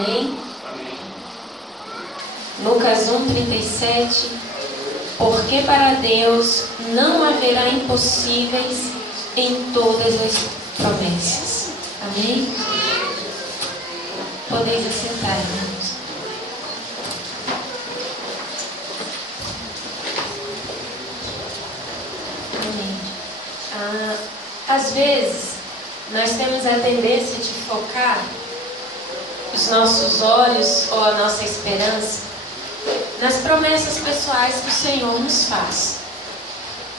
Amém? Lucas 1:37. Porque para Deus não haverá impossíveis em todas as promessas. Amém? Podeis assentar, irmãos. Amém. Às vezes, nós temos a tendência de focar os nossos olhos ou a nossa esperança nas promessas pessoais que o Senhor nos faz.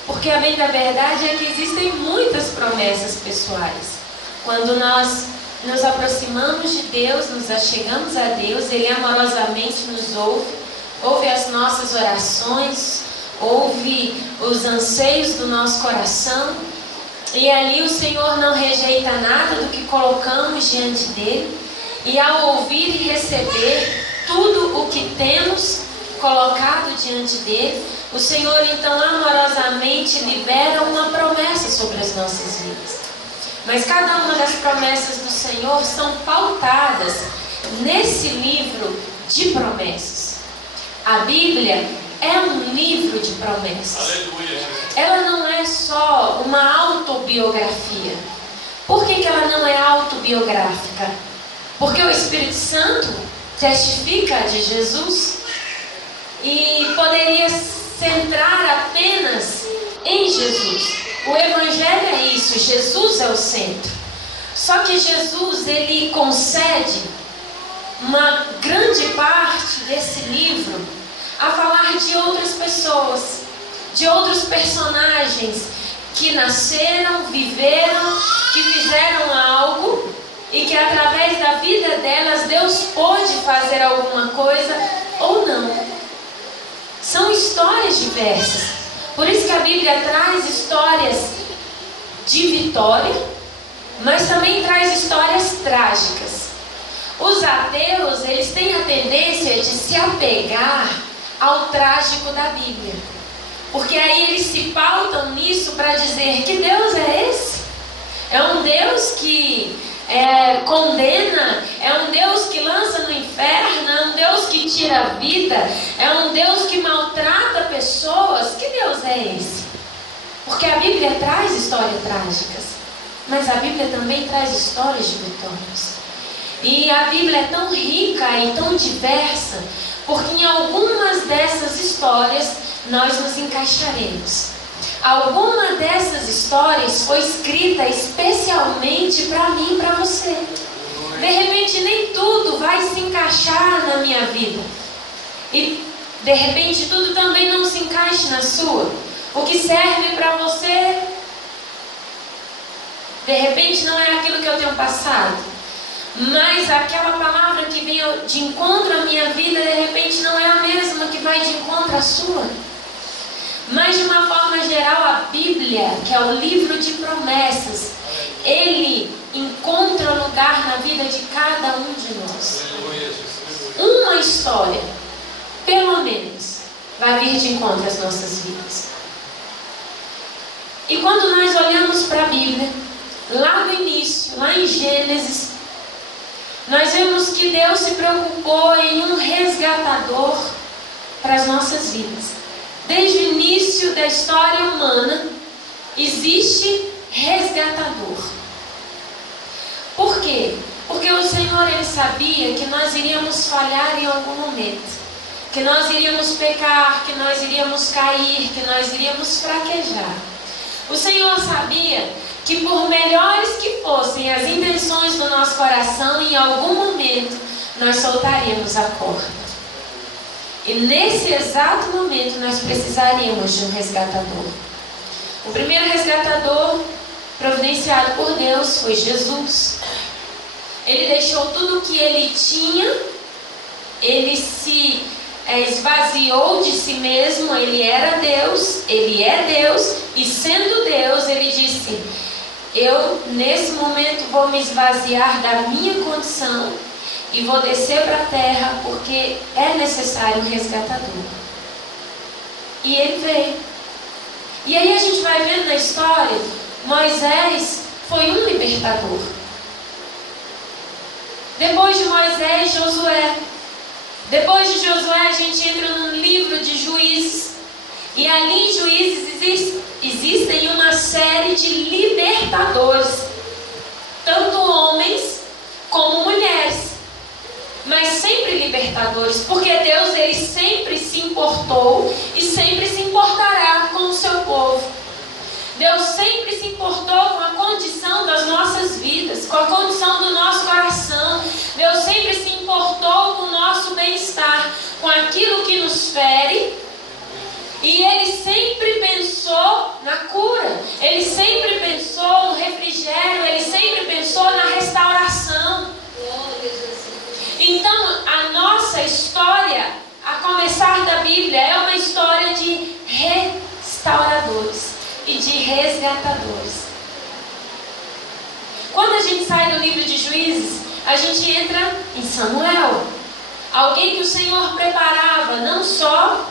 Porque a bem da verdade é que existem muitas promessas pessoais. Quando nós nos aproximamos de Deus, nos achegamos a Deus, Ele amorosamente nos ouve as nossas orações, ouve os anseios do nosso coração, e ali o Senhor não rejeita nada do que colocamos diante dEle, e ao ouvir e receber tudo o que temos colocado diante dEle, o Senhor então amorosamente libera uma promessa sobre as nossas vidas. Mas cada uma das promessas do Senhor são pautadas nesse livro de promessas. A Bíblia é um livro de promessas. Aleluia. Ela não é só uma autobiografia. Por que ela não é autobiográfica? Porque o Espírito Santo testifica de Jesus e poderia centrar apenas em Jesus. O Evangelho é isso, Jesus é o centro. Só que Jesus, ele concede uma grande parte desse livro a falar de outras pessoas, de outros personagens que nasceram, viveram, que fizeram algo e que através da vida delas Deus pôde fazer alguma coisa ou não. São histórias diversas. Por isso que a Bíblia traz histórias de vitória, mas também traz histórias trágicas. Os ateus, eles têm a tendência de se apegar ao trágico da Bíblia, porque aí eles se pautam nisso para dizer: que Deus é esse? É um Deus que condena, é um Deus que lança no inferno, é um Deus que tira a vida, é um Deus que maltrata pessoas. Que Deus é esse? Porque a Bíblia traz histórias trágicas, mas a Bíblia também traz histórias de vitórias. E a Bíblia é tão rica e tão diversa, porque em algumas dessas histórias nós nos encaixaremos. Alguma dessas histórias foi escrita especialmente para mim e para você. De repente nem tudo vai se encaixar na minha vida, e de repente tudo também não se encaixe na sua. O que serve para você, de repente não é aquilo que eu tenho passado, mas aquela palavra que vem de encontro à minha vida, de repente não é a mesma que vai de encontro à sua. Mas de uma forma geral, a Bíblia, que é o livro de promessas, ele encontra lugar na vida de cada um de nós. Uma história, pelo menos, vai vir de encontro às nossas vidas. E quando nós olhamos para a Bíblia, lá no início, lá em Gênesis, nós vemos que Deus se preocupou em um resgatador para as nossas vidas. Desde o início da história humana, existe resgatador. Por quê? Porque o Senhor, ele sabia que nós iríamos falhar em algum momento, que nós iríamos pecar, que nós iríamos cair, que nós iríamos fraquejar. O Senhor sabia que por melhores que fossem as intenções do nosso coração, em algum momento nós soltaríamos a corda. E nesse exato momento nós precisaríamos de um resgatador. O primeiro resgatador providenciado por Deus foi Jesus. Ele deixou tudo o que ele tinha, ele se esvaziou de si mesmo. Ele era Deus, ele é Deus, e sendo Deus, ele disse: eu nesse momento vou me esvaziar da minha condição e vou descer para a terra, porque é necessário um resgatador. E ele veio. E aí a gente vai vendo na história, Moisés foi um libertador. Depois de Moisés, Josué. Depois de Josué, a gente entra no livro de Juízes. E ali em Juízes existem uma série de libertadores, tanto homens como mulheres, mas sempre libertadores, porque Deus, ele sempre se importou e sempre se importará com o seu povo. Deus sempre se importou com a condição das nossas vidas, com a condição do nosso coração. Deus sempre se importou com o nosso bem-estar, com aquilo que nos fere. E Ele sempre pensou na cura. Ele sempre pensou no refrigério. Ele sempre pensou na restauração. Então, a nossa história, a começar da Bíblia, é uma história de restauradores e de resgatadores. Quando a gente sai do livro de Juízes, a gente entra em Samuel, alguém que o Senhor preparava não só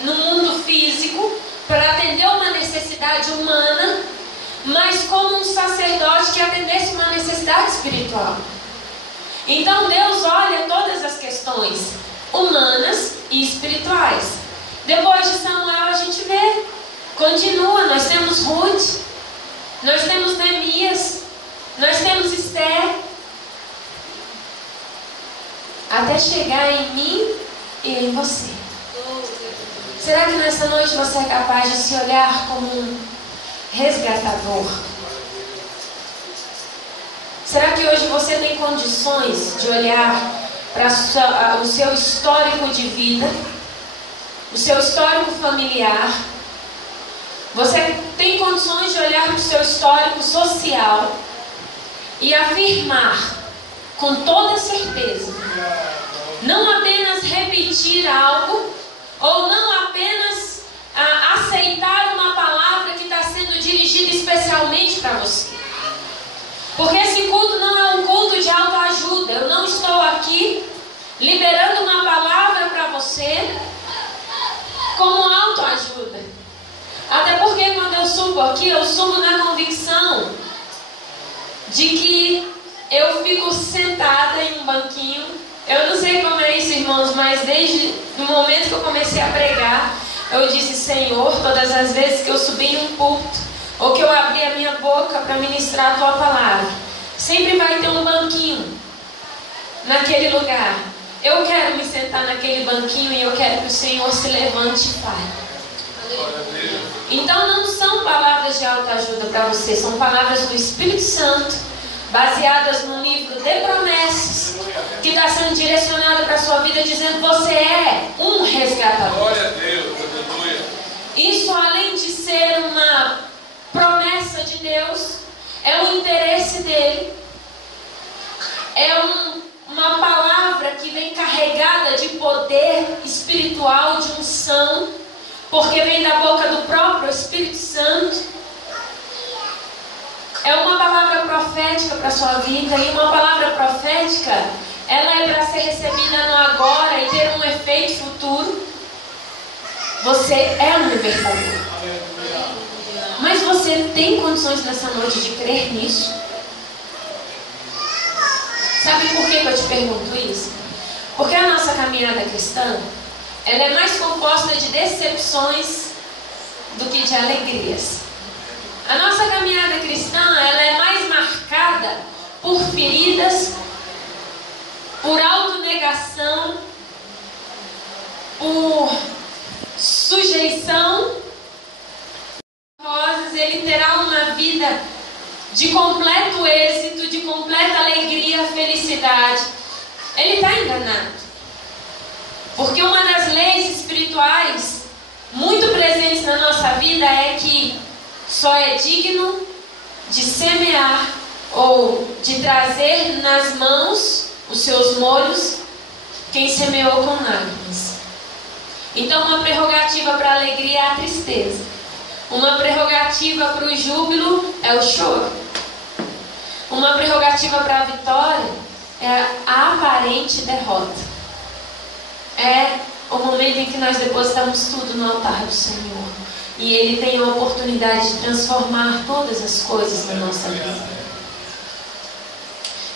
no mundo físico para atender uma necessidade humana, mas como um sacerdote que atendesse uma necessidade espiritual. Então Deus olha todas as questões humanas e espirituais. Depois de Samuel a gente vê, continua, nós temos Ruth, nós temos Neemias, nós temos Esther, até chegar em mim e em você. Será que nessa noite você é capaz de se olhar como um resgatador? Será que hoje você tem condições de olhar para o seu histórico de vida, o seu histórico familiar? Você tem condições de olhar para o seu histórico social e afirmar com toda certeza, não apenas repetir algo, ou não apenas aceitar uma palavra que está sendo dirigida especialmente para você. Porque esse culto não é um culto de autoajuda. Eu não estou aqui liberando uma palavra para você como autoajuda. Até porque quando eu subo aqui, eu subo na convicção de que eu fico sentada em um banquinho. Eu não sei como é isso, irmãos, mas desde o momento que eu comecei a pregar, eu disse: Senhor, todas as vezes que eu subi em um púlpito, ou que eu abri a minha boca para ministrar a Tua palavra, sempre vai ter um banquinho naquele lugar. Eu quero me sentar naquele banquinho e eu quero que o Senhor se levante e fale. Então não são palavras de autoajuda para você, são palavras do Espírito Santo, baseadas no livro de promessas, que está sendo direcionada para a sua vida, dizendo: você é um resgatador. Glória a Deus, aleluia. Isso, além de ser uma promessa de Deus, é um interesse dele, é uma palavra que vem carregada de poder espiritual, de unção, porque vem da boca do próprio Espírito Santo. É uma palavra profética para a sua vida, e uma palavra profética, ela é para ser recebida no agora e ter um efeito futuro. Você é um libertador. Mas você tem condições nessa noite de crer nisso? Sabe por que eu te pergunto isso? Porque a nossa caminhada cristã, ela é mais composta de decepções do que de alegrias. A nossa caminhada cristã, ela é mais marcada por feridas, por autonegação, por sujeição. Ele terá uma vida de completo êxito, de completa alegria, felicidade. Ele está enganado. Porque uma das leis espirituais muito presentes na nossa vida é que só é digno de semear ou de trazer nas mãos os seus molhos quem semeou com lágrimas. Então, uma prerrogativa para a alegria é a tristeza. Uma prerrogativa para o júbilo é o choro. Uma prerrogativa para a vitória é a aparente derrota. É o momento em que nós depositamos tudo no altar do Senhor. E Ele tem a oportunidade de transformar todas as coisas na nossa vida.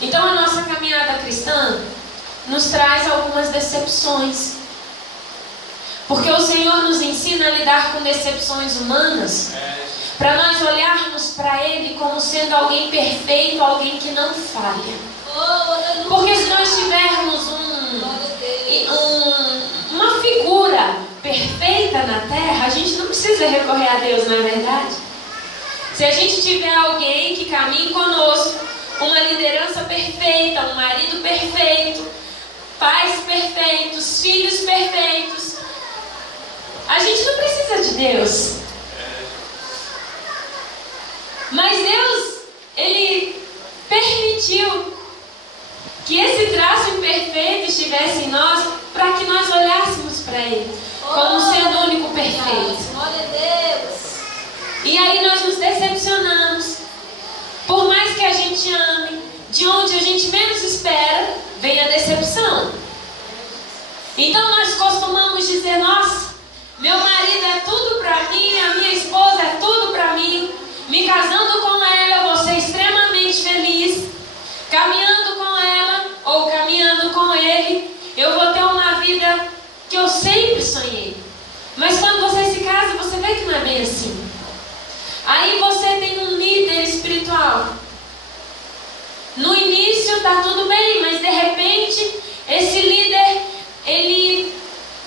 Então a nossa caminhada cristã nos traz algumas decepções. Porque o Senhor nos ensina a lidar com decepções humanas, para nós olharmos para Ele como sendo alguém perfeito, alguém que não falha. Porque se nós tivermos uma figura perfeita na terra, a gente não precisa recorrer a Deus, não é verdade? Se a gente tiver alguém que caminhe conosco, uma liderança perfeita, um marido perfeito, pais perfeitos, filhos perfeitos, a gente não precisa de Deus. Mas Deus, Ele permitiu que esse traço imperfeito estivesse em nós, para que nós olhássemos para Ele como sendo o único perfeito. E aí nós nos decepcionamos. Por mais que a gente ame, de onde a gente menos espera, vem a decepção. Então nós costumamos dizer: nossa, meu marido é tudo para mim, a minha esposa é tudo para mim. Me casando com ela, eu vou ser extremamente feliz. Caminhando com ela ou caminhando com ele, eu vou ter uma vida que eu sempre sonhei. Mas quando você se casa, você vê que não é bem assim. Aí você tem um líder espiritual. No início está tudo bem, mas de repente esse líder, ele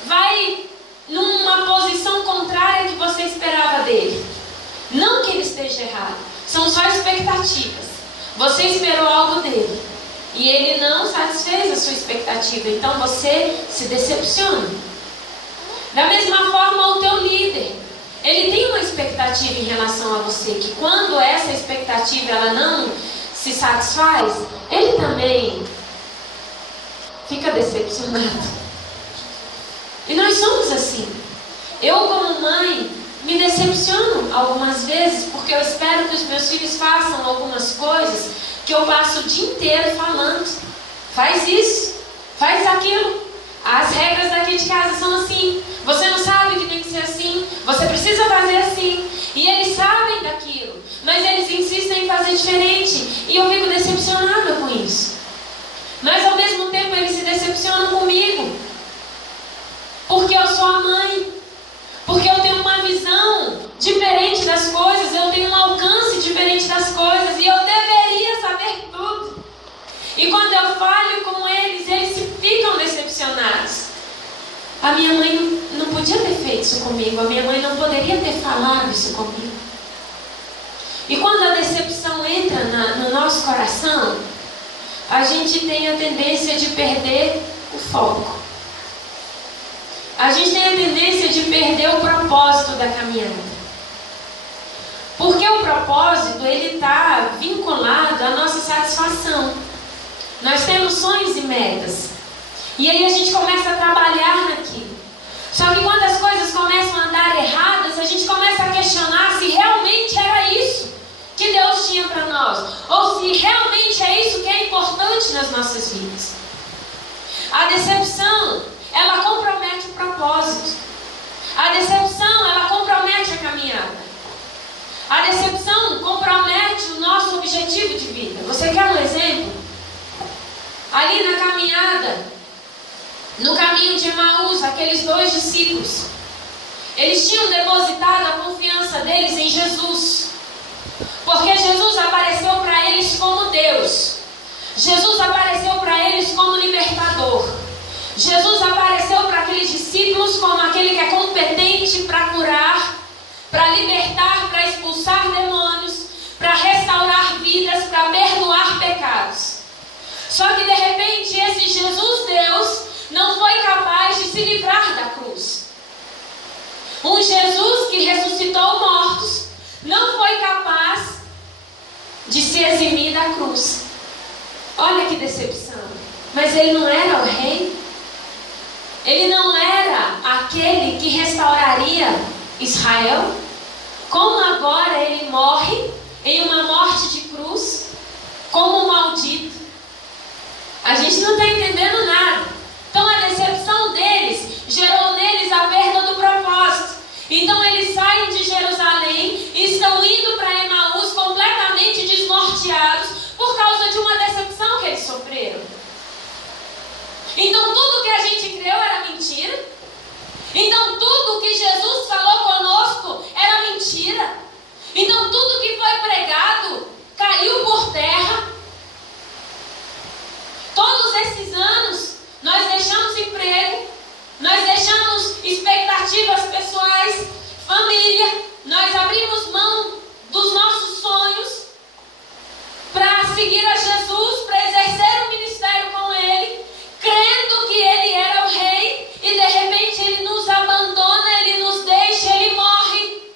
vai numa posição contrária que você esperava dele. Não que ele esteja errado, são só expectativas. Você esperou algo dele e ele não satisfez a sua expectativa, então você se decepciona. Da mesma forma, o teu líder, ele tem uma expectativa em relação a você, que quando essa expectativa ela não se satisfaz, ele também fica decepcionado. E nós somos assim. Eu, como mãe, me decepciono algumas vezes, porque eu espero que os meus filhos façam algumas coisas que eu passo o dia inteiro falando. Faz isso, faz aquilo. As regras daqui de casa são assim. Você não sabe que tem que ser assim. Você precisa fazer assim. E eles sabem daquilo, mas eles insistem em fazer diferente. E eu fico decepcionada com isso. Mas ao mesmo tempo eles se decepcionam comigo, porque eu sou a mãe. Porque eu tenho uma visão diferente das coisas, eu tenho um alcance diferente das coisas, e eu deveria saber tudo. E quando eu falho com eles, eles ficam decepcionados. A minha mãe não podia ter feito isso comigo, a minha mãe não poderia ter falado isso comigo. E quando a decepção entra no nosso coração, a gente tem a tendência de perder o foco. A gente tem a tendência de perder o propósito da caminhada. Porque o propósito, ele está vinculado à nossa satisfação. Nós temos sonhos e metas. E aí a gente começa a trabalhar naquilo. Só que quando as coisas começam a andar erradas, a gente começa a questionar se realmente era isso que Deus tinha para nós. Ou se realmente é isso que é importante nas nossas vidas. A decepção, ela compromete o propósito. A decepção, ela compromete a caminhada. A decepção compromete o nosso objetivo de vida. Você quer um exemplo? Ali na caminhada, no caminho de Emaús, aqueles 2 discípulos, eles tinham depositado a confiança deles em Jesus. Porque Jesus apareceu para eles como Deus. Jesus apareceu para eles como libertador. Jesus apareceu para aqueles discípulos como aquele que é competente para curar, para libertar, para expulsar demônios, para restaurar vidas, para perdoar pecados. Só que de repente esse Jesus Deus não foi capaz de se livrar da cruz. Um Jesus que ressuscitou mortos não foi capaz de se eximir da cruz. Olha que decepção. Mas ele não era o rei? Ele não era aquele que restauraria Israel? Como agora ele morre em uma morte de cruz, como um maldito? A gente não está entendendo nada. Então a decepção deles gerou neles a perda do propósito. Então eles saem de Jerusalém e estão indo para Emaús completamente desnorteados por causa de uma decepção que Então tudo que a gente creu era mentira? Então tudo que Jesus falou conosco era mentira? Então tudo que foi pregado caiu por terra? Todos esses anos nós deixamos emprego, nós deixamos expectativas pessoais, família, nós abrimos mão dos nossos sonhos para seguir a Jesus, para exercer o ministério com Ele, crendo que Ele era o Rei, e de repente Ele nos abandona, Ele nos deixa, Ele morre.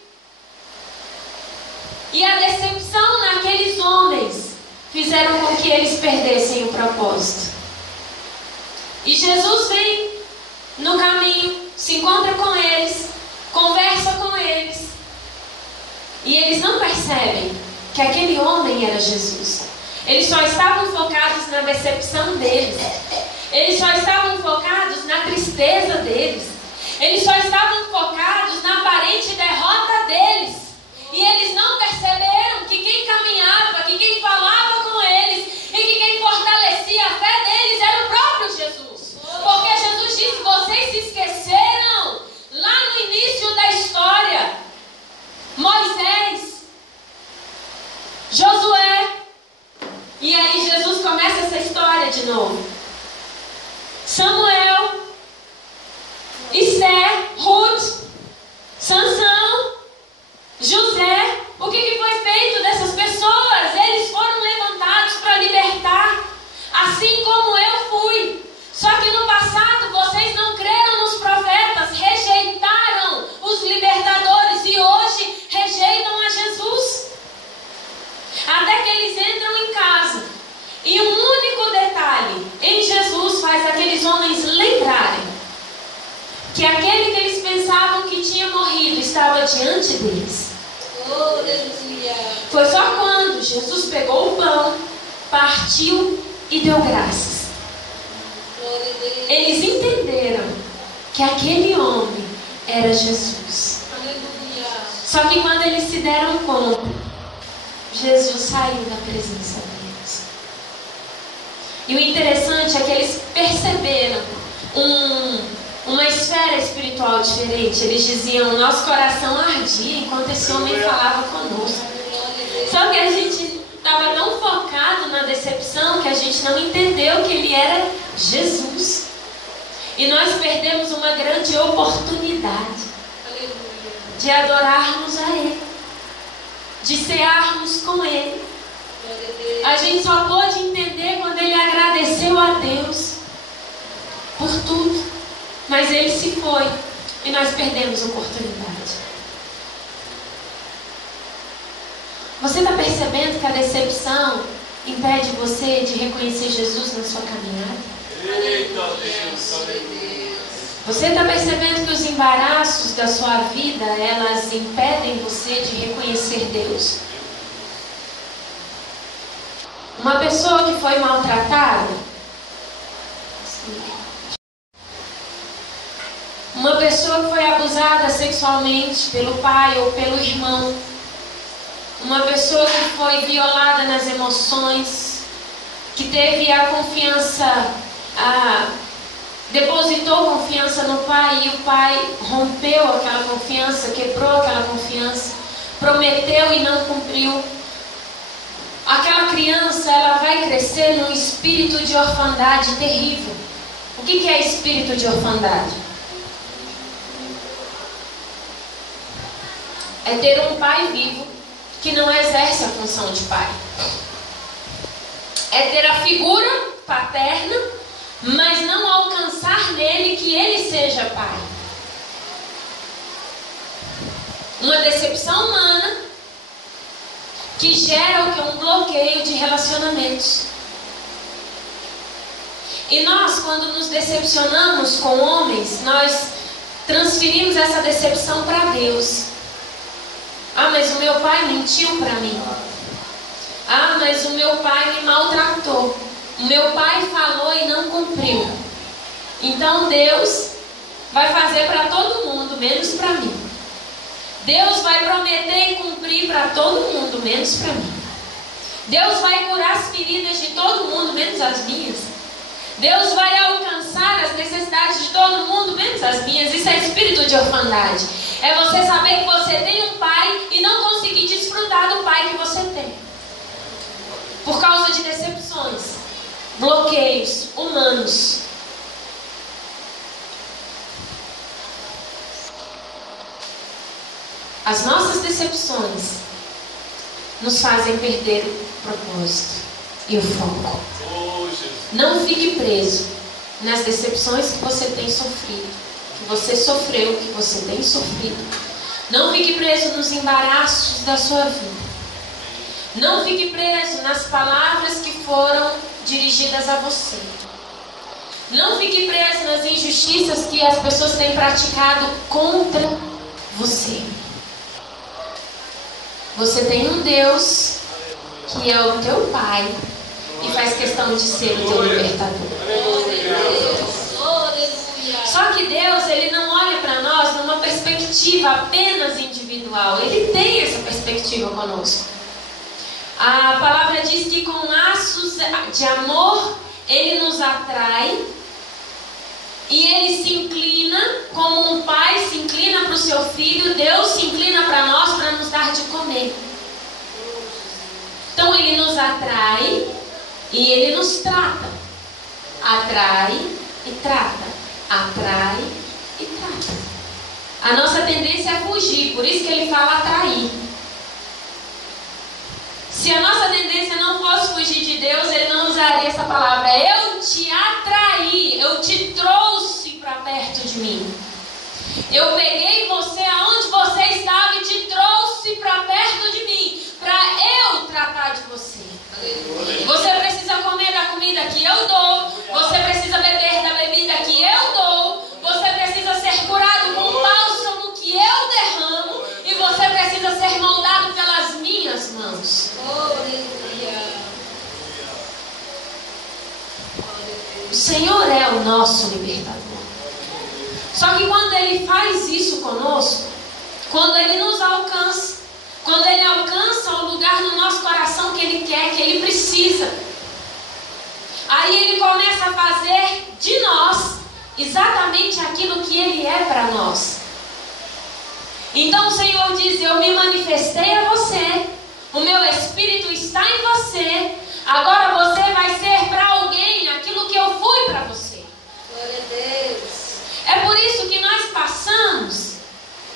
E a decepção naqueles homens fizeram com que eles perdessem o propósito. E Jesus vem no caminho, se encontra com eles, conversa com eles, e eles não percebem que aquele homem era Jesus. Eles só estavam focados na decepção deles. Eles só estavam focados na tristeza deles. Eles só estavam focados na aparente derrota deles. E eles não perceberam que quem caminhava, que quem falava com eles e que quem fortalecia a fé deles era o próprio Jesus. Porque Jesus disse: vocês se esqueceram lá no início da história. Moisés, Josué. E aí Jesus começa essa história de novo. Samuel, Esther, Ruth, Sansão, José. O que foi feito dessas pessoas? Eles foram levantados para libertar, assim como eu fui. Só que no passado vocês não creram nos profetas, rejeitaram os libertadores e hoje rejeitam a Jesus. Até que eles entram em casa e um único detalhe em Jesus faz aqueles homens lembrarem que aquele que eles pensavam que tinha morrido estava diante deles. Foi só quando Jesus pegou o pão, partiu e deu graças. Eles entenderam que aquele homem era Jesus. Só que quando eles se deram conta, Jesus saiu da presença deles. E o interessante é que eles perceberam uma esfera espiritual diferente. Eles diziam: nosso coração ardia enquanto esse homem falava conosco. Só que a gente estava tão focado na decepção que a gente não entendeu que ele era Jesus. E nós perdemos uma grande oportunidade de adorarmos a Ele, de cearmos com Ele. A gente só pôde entender quando ele agradeceu a Deus por tudo. Mas ele se foi e nós perdemos a oportunidade. Você está percebendo que a decepção impede você de reconhecer Jesus na sua caminhada? Eita Deus, aleluia. Você está percebendo que os embaraços da sua vida, elas impedem você de reconhecer Deus? Uma pessoa que foi maltratada, uma pessoa que foi abusada sexualmente pelo pai ou pelo irmão, uma pessoa que foi violada nas emoções, que teve a confiança, depositou confiança no pai e o pai rompeu aquela confiança, quebrou aquela confiança, prometeu e não cumpriu. Aquela criança, ela vai crescer num espírito de orfandade terrível. O que é espírito de orfandade? É ter um pai vivo que não exerce a função de pai. É ter a figura paterna, mas não alcançar nele que ele seja pai. Uma decepção humana que gera o que? Um bloqueio de relacionamentos. E nós, quando nos decepcionamos com homens, nós transferimos essa decepção para Deus. Ah, mas o meu pai mentiu para mim. Ah, mas o meu pai me maltratou. O meu pai falou e não cumpriu. Então Deus vai fazer para todo mundo, menos para mim. Deus vai prometer e cumprir para todo mundo, menos para mim. Deus vai curar as feridas de todo mundo, menos as minhas. Deus vai alcançar alcançar as necessidades de todo mundo, menos as minhas. Isso é espírito de orfandade. É você saber que você tem um pai e não conseguir desfrutar do pai que você tem. Por causa de decepções, bloqueios humanos. As nossas decepções nos fazem perder o propósito e o foco. Não fique preso nas decepções que você tem sofrido, que você sofreu, que você tem sofrido. Não fique preso nos embaraços da sua vida. Não fique preso nas palavras que foram dirigidas a você. Não fique preso nas injustiças que as pessoas têm praticado contra você. Você tem um Deus que é o teu Pai e faz questão de ser o teu libertador. Só que Deus, Ele não olha para nós numa perspectiva apenas individual. Ele tem essa perspectiva conosco. A palavra diz que com laços de amor Ele nos atrai e Ele se inclina, como um pai se inclina para o seu filho. Deus se inclina para nós para nos dar de comer. Então Ele nos atrai e Ele nos trata. Atrai e trata. Atrai e trata. A nossa tendência é fugir, por isso que Ele fala atrair. Se a nossa tendência não fosse fugir de Deus, Ele não usaria essa palavra. Eu te atraí, eu te trouxe para perto de mim. Eu peguei você aonde você estava e te trouxe para perto de mim, para eu tratar de você. Você precisa comer da comida que eu dou, você precisa beber da bebida que eu dou, você precisa ser curado com o bálsamo que eu derramo e você precisa ser moldado pelas minhas mãos. O Senhor é o nosso libertador. Só que quando Ele faz isso conosco, quando Ele nos alcança, quando Ele alcança o lugar no nosso coração que Ele quer, que Ele precisa, aí Ele começa a fazer de nós exatamente aquilo que Ele é para nós. Então o Senhor diz: eu me manifestei a você, o meu Espírito está em você, agora você vai ser para alguém aquilo que eu fui para você. Glória a Deus. É por isso que nós passamos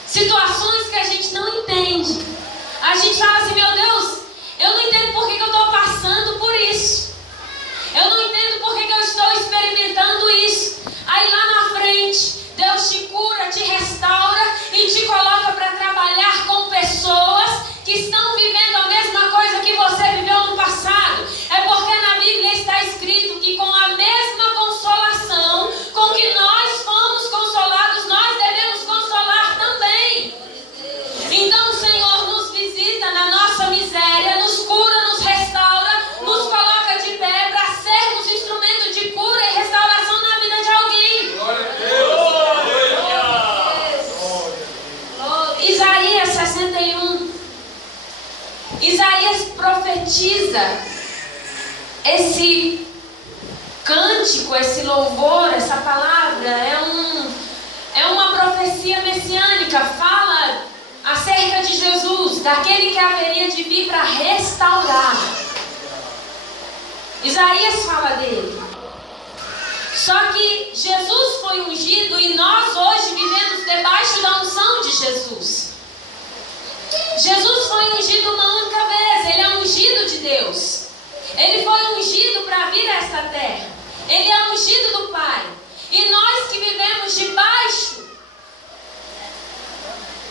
situações que a gente não entende. A gente fala assim: meu Deus, eu não entendo por que eu estou passando por isso. Eu não entendo por que eu estou experimentando isso. Aí lá na frente, Deus te cura, te restaura e te coloca para trabalhar com pessoas que estão vivendo a mesma coisa que você viveu no passado. É porque na Bíblia está escrito que com a mesma consolação com que nós fomos consolados, nós devemos consolar também. Então o Senhor nos visita na nossa miséria, nos cura, nos restaura, nos coloca de pé para sermos instrumento de cura e restauração na vida de alguém. Glória a Deus. Isaías 61. Isaías profetiza esse cântico, esse louvor, essa palavra. É uma profecia messiânica. Fala acerca de Jesus, daquele que haveria de vir para restaurar. Isaías fala dele. Só que Jesus foi ungido e nós hoje vivemos debaixo da unção de Jesus. Jesus foi ungido uma única vez. Ele é ungido de Deus. Ele foi ungido para vir a esta terra. Ele é ungido do Pai. E nós que vivemos debaixo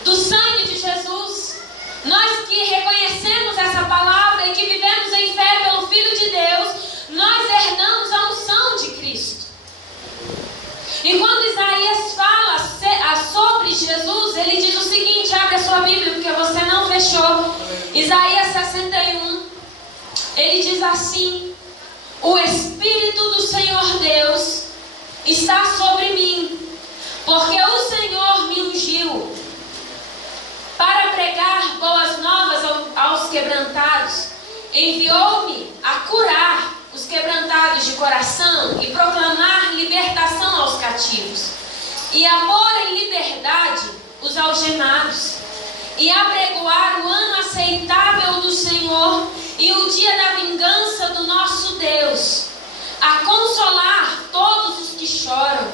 do sangue de Jesus, nós que reconhecemos essa palavra e que vivemos em fé pelo Filho de Deus, nós herdamos a unção de Cristo. E quando Isaías fala sobre Jesus, ele diz o seguinte: abre a sua Bíblia porque você não fechou. Isaías 61, ele diz assim: o Espírito do Senhor Deus está sobre mim, porque o Senhor me ungiu para pregar boas novas aos quebrantados, enviou-me a curar os quebrantados de coração e proclamar libertação aos cativos, e a pôr em liberdade os algemados, e apregoar o ano aceitável do Senhor e o dia da vingança do nosso Deus, a consolar todos os que choram,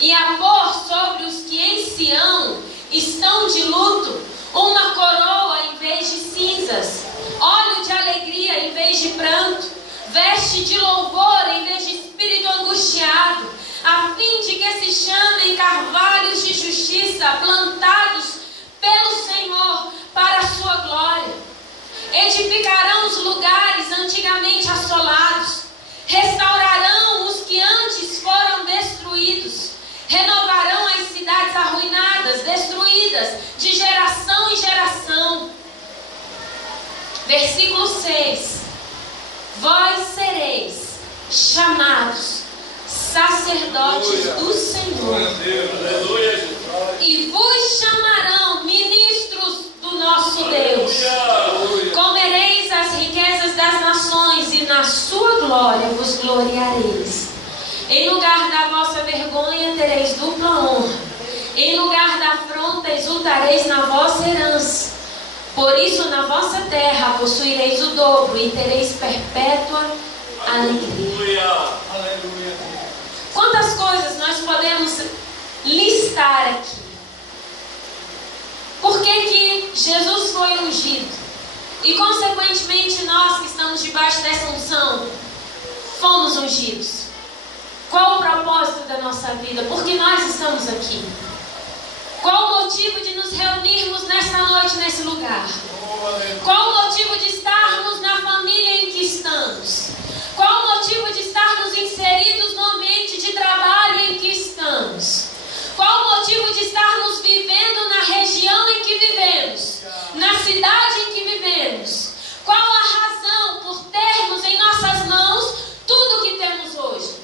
e a pôr sobre os que em Sião estão de luto uma coroa em vez de cinzas, óleo de alegria em vez de pranto, veste de louvor em vez de espírito angustiado, a fim de que se chamem carvalhos de justiça, plantados pelo Senhor para a sua glória. Edificarão os lugares antigamente assolados, restaurarão os que antes foram destruídos, renovarão as cidades arruinadas, destruídas de geração em geração. Versículo 6: Vós sereis chamados sacerdotes do Senhor, e vos chamarão ministros do nosso Deus. Comereis as riquezas das nações, e na sua glória vos gloriareis. Em lugar da vossa vergonha tereis dupla honra, em lugar da afronta exultareis na vossa herança. Por isso na vossa terra possuireis o dobro, e tereis perpétua alegria. Quantas coisas nós podemos listar aqui? Por que Jesus foi ungido? E consequentemente nós que estamos debaixo dessa unção fomos ungidos. Qual o propósito da nossa vida? Por que nós estamos aqui? Qual o motivo de nos reunirmos nesta noite, nesse lugar? Qual o motivo de estarmos na família em que estamos? Qual o motivo de estarmos inseridos no ambiente de trabalho em que estamos? Qual o motivo de estarmos vivendo na região em que vivemos? Na cidade em que vivemos? Qual a razão por termos em nossas mãos tudo o que temos hoje?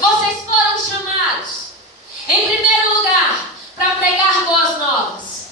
Vocês foram chamados, em primeiro lugar, para pregar boas novas.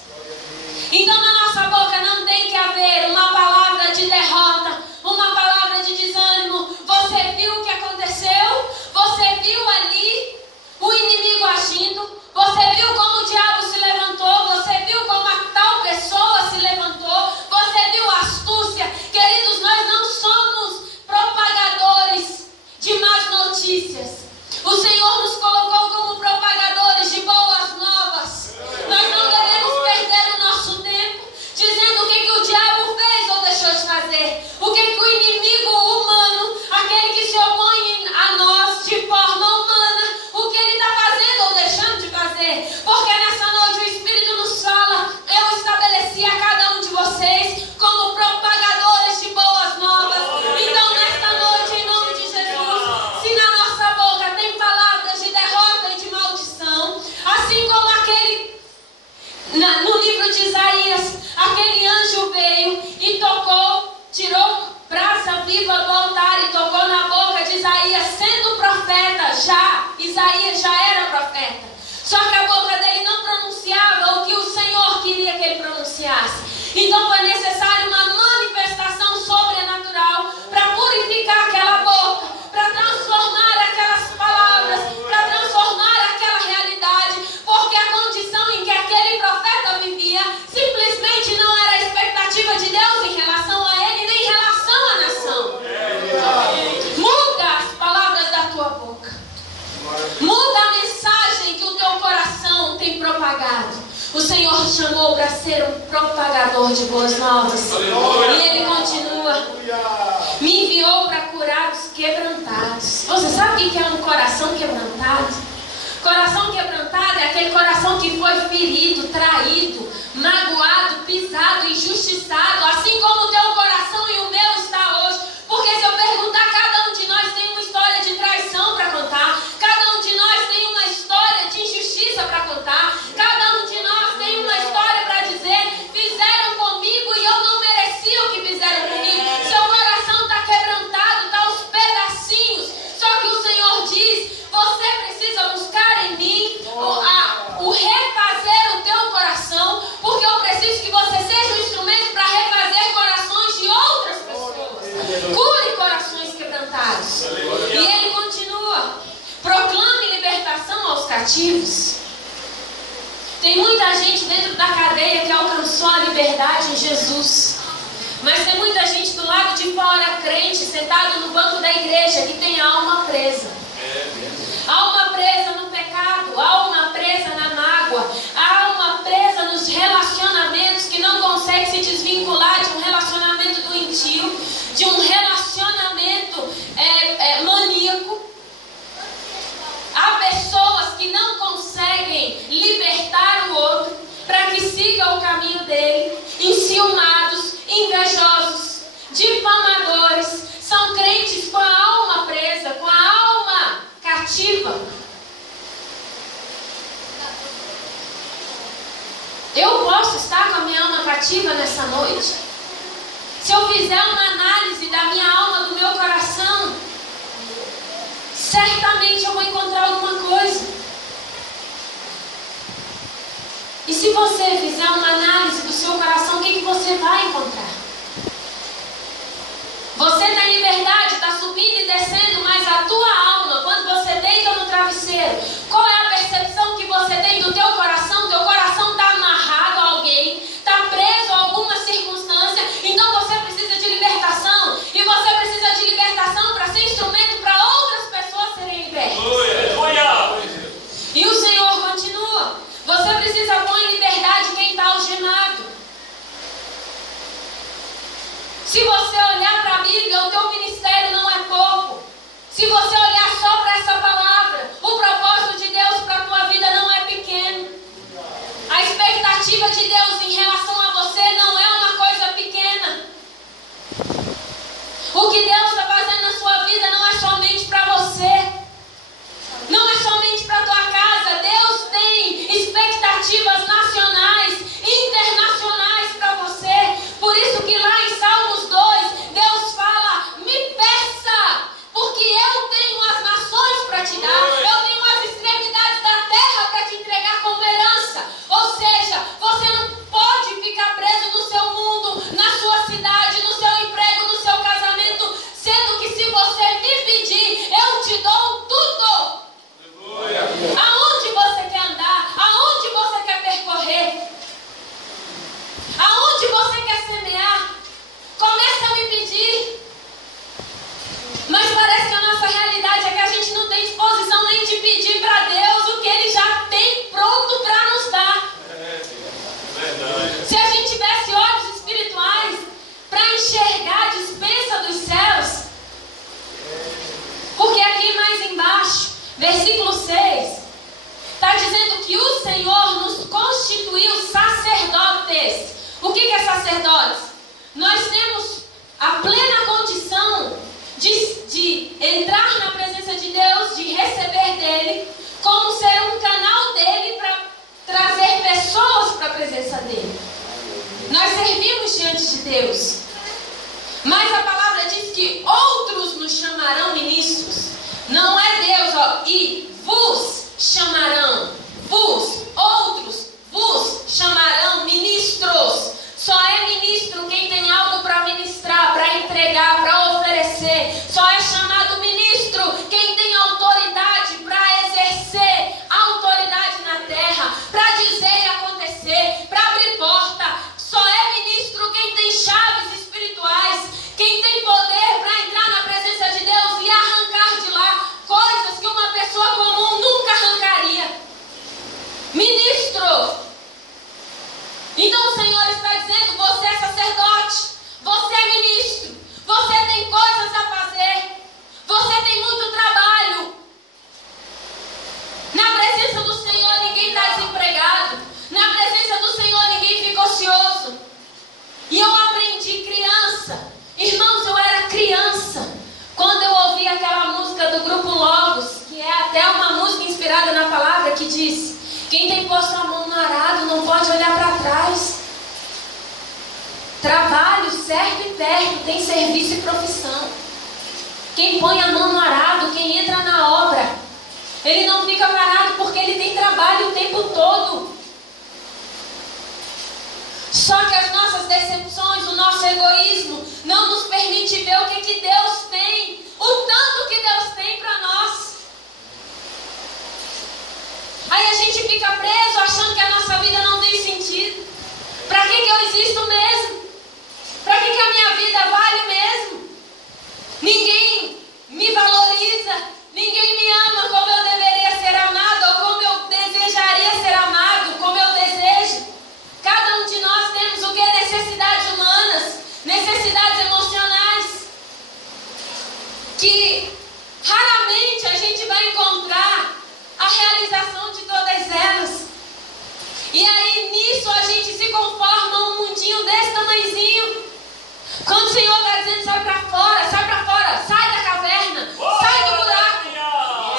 Então na nossa boca não tem que haver uma palavra de derrota, uma palavra de desânimo. Você viu o que aconteceu? Você viu ali o inimigo agindo? Você viu como o diabo se levantou? Você viu como a tal pessoa se levantou? Você viu a astúcia? Queridos, nós não somos propagadores de más notícias. O Senhor nos colocou como propagadores de boas novas. Nós não devemos perder o nosso tempo dizendo o que o diabo fez ou deixou de fazer. O que o inimigo humano, aquele que se opõe a nós de forma humana, o que ele está fazendo ou deixando de fazer. Porque nessa noite o Espírito nos fala: eu estabeleci a cada um de vocês como propagadores de boas novas. Então nesta noite, em nome de Jesus, se na nossa boca tem palavras de derrota e de maldição, assim como aquele no livro de Isaías, aquele anjo veio e tocou, tirou brasa viva do altar e tocou na boca de Isaías, sendo profeta já. Isaías já era profeta, só que a boca dele não pronunciava o que o Senhor queria que ele pronunciasse. Então foi necessário uma manifestação sobrenatural para purificar aquela boca, para transformar aquelas palavras, para transformar aquela realidade, porque a condição em que aquele profeta vivia simplesmente não era a expectativa de Deus em relação a ele, nem em relação à nação. Muda as palavras da tua boca, muda a mensagem que o teu coração tem propagado. O Senhor te chamou para ser um propagador de boas novas. E Ele continua: me enviou para curar os quebrantados. Você sabe o que é um coração quebrantado? Coração quebrantado é aquele coração que foi ferido, traído, magoado, pisado, injustiçado, assim como o teu coração e o meu está hoje. Porque se eu perguntar, cada um de nós tem uma história de traição para contar, cada um de nós tem uma história de injustiça para contar, cada um de nós tem uma história para dizer: fizeram comigo e eu não merecia o que fizeram comigo. Seu coração está quebrantado, está aos pedacinhos. Só que o Senhor diz: você precisa buscar em mim o refazer o teu coração, cativos. Tem muita gente dentro da cadeia que alcançou a liberdade em Jesus. Mas tem muita gente do lado de fora, crente, sentado no banco da igreja, que tem a alma presa. Alma presa no pecado, alma presa na mágoa, alma presa nos relacionamentos, que não consegue se desvincular de um relacionamento doentio, de um relacionamento maníaco. Há pessoas que não conseguem libertar o outro para que siga o caminho dele, enciumados, invejosos, difamadores. São crentes com a alma presa, com a alma cativa. Eu posso estar com a minha alma cativa nessa noite? Se eu fizer uma análise da minha alma, do meu coração, certamente eu vou encontrar alguma coisa. E se você fizer uma análise do seu coração, o que você vai encontrar? Você tem liberdade, está subindo e descendo, mas a tua alma, quando você deita no travesseiro, qual é a percepção que você tem do teu coração? Teu coração está amarrado a alguém, está preso a alguma circunstância, então você precisa de libertação. E você precisa de libertação para ser instrumento para outras pessoas serem libertas. E o Senhor continua. Você precisa pôr em liberdade quem está algemado. Se você olhar para a Bíblia, o teu ministério não é pouco. Se você olhar só para essa palavra, o propósito de Deus para a tua vida não é pequeno. A expectativa de Deus em relação a você não é uma coisa pequena. O que Deus está fazendo na sua vida não é somente para você. Não é somente para a tua casa. Deus tem expectativas nacionais, internacionais para você. Por isso que lá em Salmos 2, Deus fala: me peça, porque eu tenho as nações para te dar. Eu tenho as extremidades da terra para te entregar como herança. Ou seja, você não pode ficar preso no seu mundo, na sua cidade, no seu emprego, no seu casamento, sendo que se você me pedir, eu te dou tudo. Aonde você quer andar? Aonde você quer percorrer? Aonde você quer semear? Começa a me pedir. Mas parece que a nossa realidade é que a gente não tem disposição nem de pedir para Deus o que Ele já tem pronto para nos dar. Se a gente tivesse olhos espirituais para enxergar a dispensa dos céus, porque aqui mais embaixo, versículo 6, está dizendo que o Senhor nos constituiu sacerdotes. O que é sacerdotes? Nós temos a plena condição de entrar na presença de Deus, de receber dele, como ser um canal dele para trazer pessoas para a presença dele. Nós servimos diante de Deus. Mas a palavra diz que outros nos chamarão ministros. Não é Deus, e vos chamarão, outros vos chamarão ministros. Só é ministro quem tem algo para ministrar, para entregar, para oferecer. Só é chamado ministro quem tem autoridade para exercer autoridade na terra, para dizer e acontecer, para abrir porta. Só é ministro quem tem chaves espirituais, quem tem poder para entrar na presença de Deus e arrancar de lá coisas que uma pessoa comum nunca arrancaria. Ministro. Então o Senhor está dizendo: você é sacerdote, você é ministro, você tem coisas a fazer, você tem muito trabalho. Na presença do Senhor ninguém está desempregado, na presença do Senhor ninguém fica ocioso. E eu aprendi criança, irmãos, eu era criança quando eu ouvi aquela música do grupo Logos, que é até uma música inspirada na palavra, que diz: quem tem posto a mão no arado não pode olhar para trás. Trabalho, certo e perto, tem serviço e profissão. Quem põe a mão no arado, quem entra na obra, ele não fica parado porque ele tem trabalho o tempo todo. Só que as nossas decepções, o nosso egoísmo não nos permite ver o que Deus tem, o tanto que Deus tem para nós. Aí a gente fica preso achando que a nossa vida não tem sentido. Para que eu existo mesmo? Para que a minha vida vale mesmo? Ninguém me valoriza, ninguém me ama como eu deveria ser amado, ou como eu desejaria ser amado, como eu desejo. Cada um de nós temos o que? Necessidades humanas, necessidades emocionais, que raramente a gente vai encontrar a realização de todas elas. E aí nisso a gente se conforma a um mundinho desse tamanhozinho. Quando o Senhor está dizendo, sai para fora, sai da caverna, sai do buraco,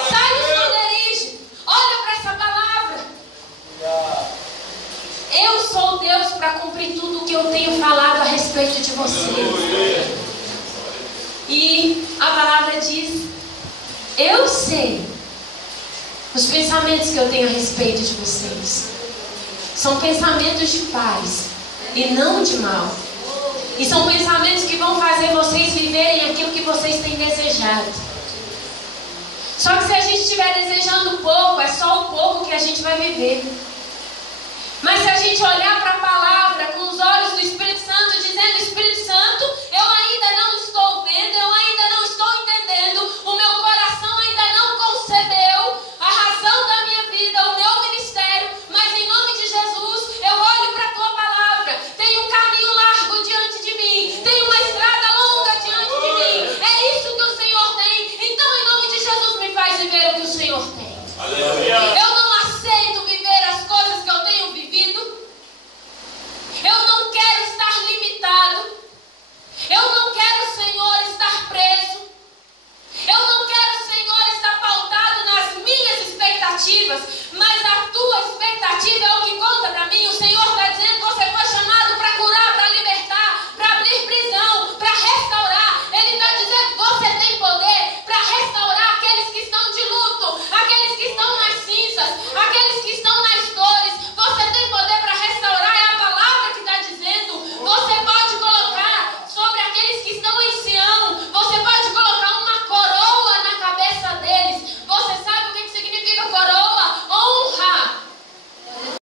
sai do esconderijo, olha para essa palavra. Eu sou Deus para cumprir tudo o que eu tenho falado a respeito de vocês. E a palavra diz, eu sei os pensamentos que eu tenho a respeito de vocês. São pensamentos de paz e não de mal. E são pensamentos que vão fazer vocês viverem aquilo que vocês têm desejado. Só que se a gente estiver desejando pouco, é só o pouco que a gente vai viver. Mas se a gente olhar para a palavra com os olhos do Espírito Santo, dizendo, Espírito Santo, eu ainda não estou vendo, eu ainda não estou entendendo, o meu coração ainda não concebeu a razão da minha vida, o meu ministério, mas em nome de Jesus, eu olho para a tua palavra, tem um caminho largo diante de mim, tem uma estrada longa diante de mim, é isso que o Senhor tem, então em nome de Jesus me faz viver o que o Senhor tem. Aleluia. Eu não aceito viver as coisas que eu tenho vivido. Eu não quero estar limitado. Eu não quero, Senhor, estar preso. Eu não quero, Senhor, estar pautado nas minhas expectativas,